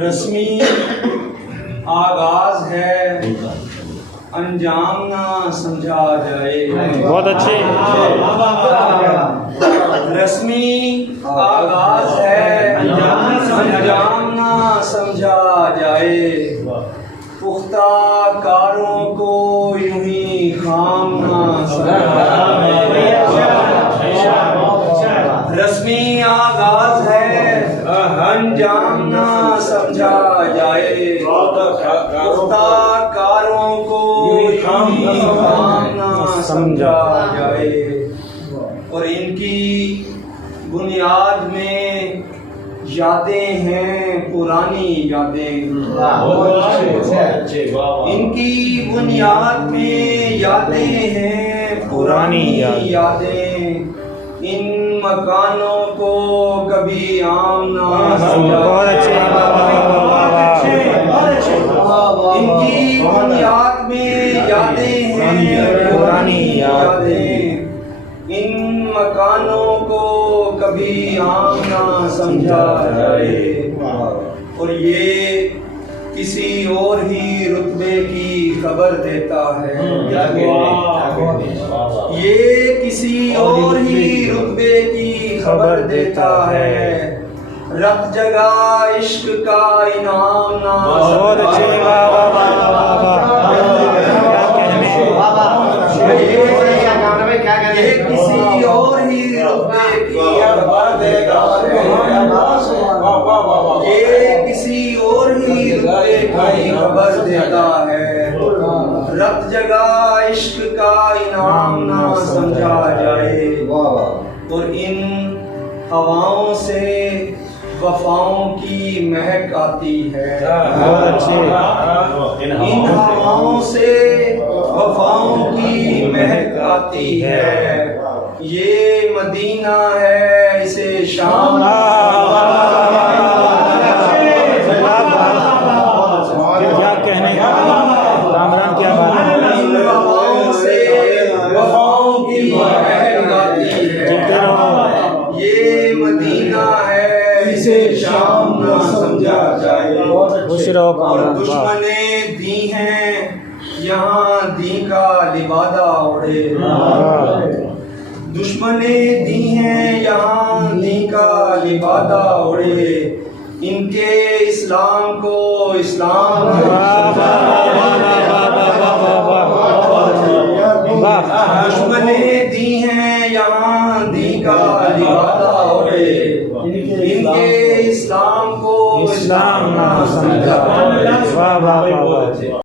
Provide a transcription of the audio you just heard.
رسمی آغاز ہے انجام نہ سمجھا جائے۔ بہت اچھے۔ رسمی آغاز ہے انجام نہ سمجھا جائے، پختہ کاروں کو یوں ہی خام نہ سمجھا جائے۔ رسمی آغاز ہے انجام نہ سمجھا جائے، پختہ کاروں کو یوں ہی خام نہ سمجھا جائے، اور ان کی بنیاد میں یادیں ہیں پرانی یادیں، ان کی بنیاد میں یادیں ہیں پرانی یادیں، ان مکانوں کو کبھی عام نہ سمجھا جائے۔ ان کی بنیاد میں یادیں ہیں پرانی یادیں، ان مکانوں کو کبھی عام نہ سمجھا جائے، اور یہ کسی اور ہی رتبے کی خبر دیتا ہے، یہ کسی اور ہی رتبے کی خبر دیتا ہے، رت جگہ عشق کا انعام نہ یہ کسی اور ہی رتبے کی خبر دیتا ہے، یہ کسی اور ہی رتبے کی خبر دیتا ہے، رت جگہ عشق کا انعام نہ سمجھا جائے، اور ان ہواؤں سے وفاؤں کی مہک آتی ہے، ان ہواؤں سے وفاؤں کی مہک آتی ہے، یہ مدینہ ہے اسے شام کیا کہنے کامران کیا بات ہے۔ ان ہواؤں سے وفاؤں کی مہک آتی ہے، یہ مدینہ ہے اسے شام نہ سمجھا جائے، اور دشمنیں دی ہیں یہاں دی کا لبادہ اڑے، دشمنیں دی ہیں یہاں دی کا لبادہ اڑے، ان کے اسلام کو اسلام دشمنیں دی ہیں یہاں دی کا لبادہ اڑے، ان کے اسلام کو اسلام نہ سمجھا۔